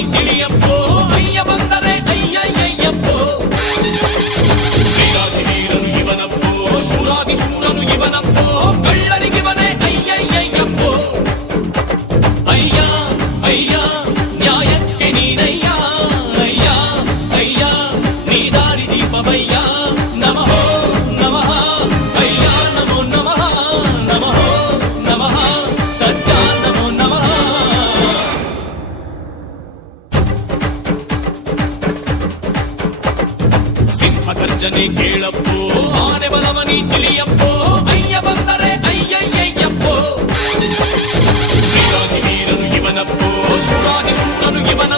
ಬಲವನಿ ತಿಳಿಯಪ್ಪೋ ಅಯ್ಯ ಬಂದರೆ ಅಯ್ಯಯ್ಯಯ್ಯಪ್ಪೋ ವೀರಾಧಿವೀರನು ಇವನಪ್ಪೋ ಶೂರಾದಿ ಶೂರನು ಇವನಪ್ಪೋ ಕಳ್ಳರಿಗಿವನೇ ಅಯ್ಯಯ್ಯಯ್ಯಪ್ಪೋ ಅಯ್ಯ ಅಯ್ಯ ನ್ಯಾಯಕ್ಕೆ ನೀನಯ್ಯ ಅಯ್ಯ ಅಯ್ಯ ನೀ ದಾರಿ ದೀಪವಯ್ಯ ನಮಃ ನಮಃ ಅಯ್ಯ ನಮೋ ನಮಃ ನಮಃ ನಮಃ ಸತ್ಯ ನಮೋ ನಮಃ ಸಿಂಹ ಗರ್ಜನೆ ಕೇಳಪ್ಪೋ ಆನೆ ಬಲವನಿ ತಿಳಿಯಪ್ಪೋ ಅಯ್ಯ ಬಂದರೆ ಅಯ್ಯಯ್ಯಯ್ಯಪ್ಪೋ ವೀರಾಧಿವೀರನು ಇವನಪ್ಪೋ ಶೂರಾದಿ ಶೂರನು ಇವನ